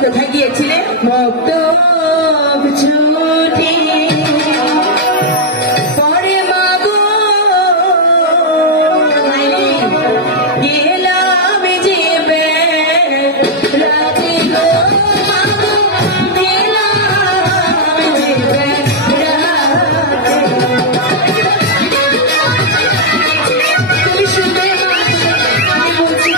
কোথায় গিয়েছিলে? মক্তব ছুটি পরে মাগো গেলাম যে রাতে গো মাগো গেলাম যে তুমি শুনবে আমি বলছি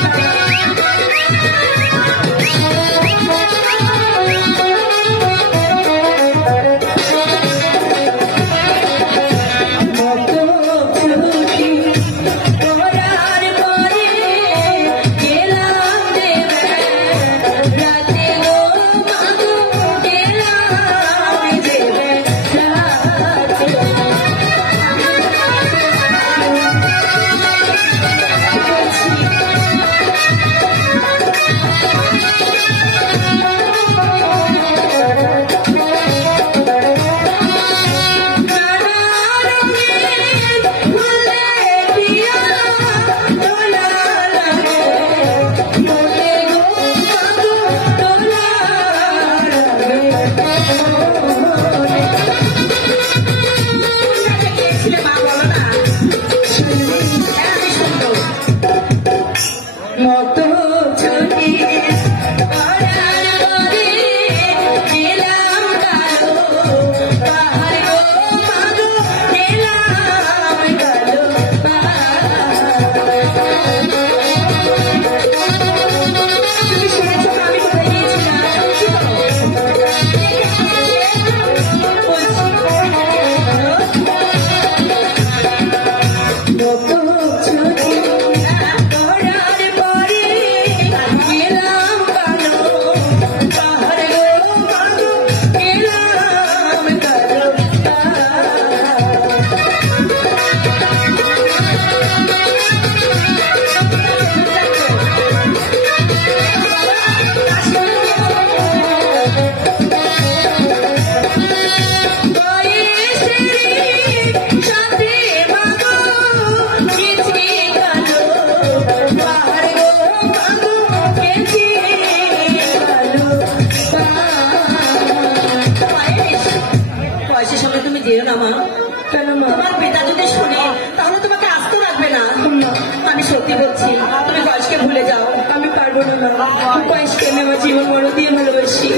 জীবন বড় দিয়ে ভালোবাসি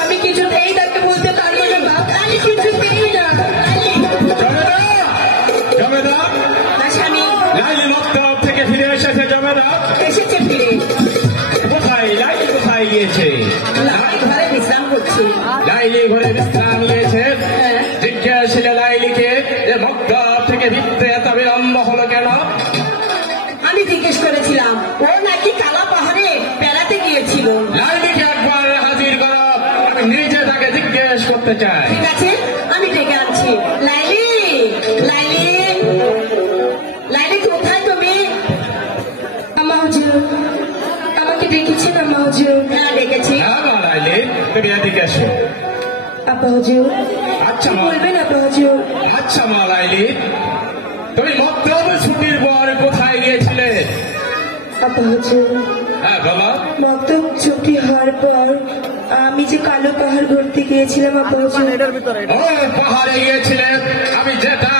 আমি কিছুতেই তাকে বলতে পারবো না বাপ আমি কিছুতেই না থেকে ফিরে এসেছে জমেদা এসেছে ফিরে কোথায় লাইলি কোথায় গিয়েছে ঘরে বিশ্রাম করছি লাইলি ঘরে বিশ্রাম নিয়েছে জিজ্ঞাসা লাইলিকে যে মক্তব থেকে ফিরতে এত বিলম্ব হলো কেন আমি জিজ্ঞেস করেছিলাম ও নাকি কালা পাহাড়ে বেড়াতে গিয়েছিল লাইলিকে একবার হাজির করো আমি নিজে তাকে জিজ্ঞেস করতে চাই ঠিক আছে আমি ডেকে আনছি লাইলি লাইলি লাইলি কোথায় তুমি আম্মা হুজুর আমাকে ডেকেছেন আম্মা হুজুর হ্যাঁ ডেকেছি হ্যাঁ মা লাইলি তুমি এদিকে এসো আব্বা হুজুর আচ্ছা মা বলবেন আব্বা হুজুর আচ্ছা মা লাইলি তুমি মক্তব ছুটির পর কোথায় গিয়েছিলে আব্বা হুজুর হ্যাঁ বাবা মক্তব ছুটি হওয়ার পর আমি যে কালো পাহাড় ঘুরতে গিয়েছিলাম আব্বা হুজুর ও পাহাড়ে গিয়েছিলে আমি যেটা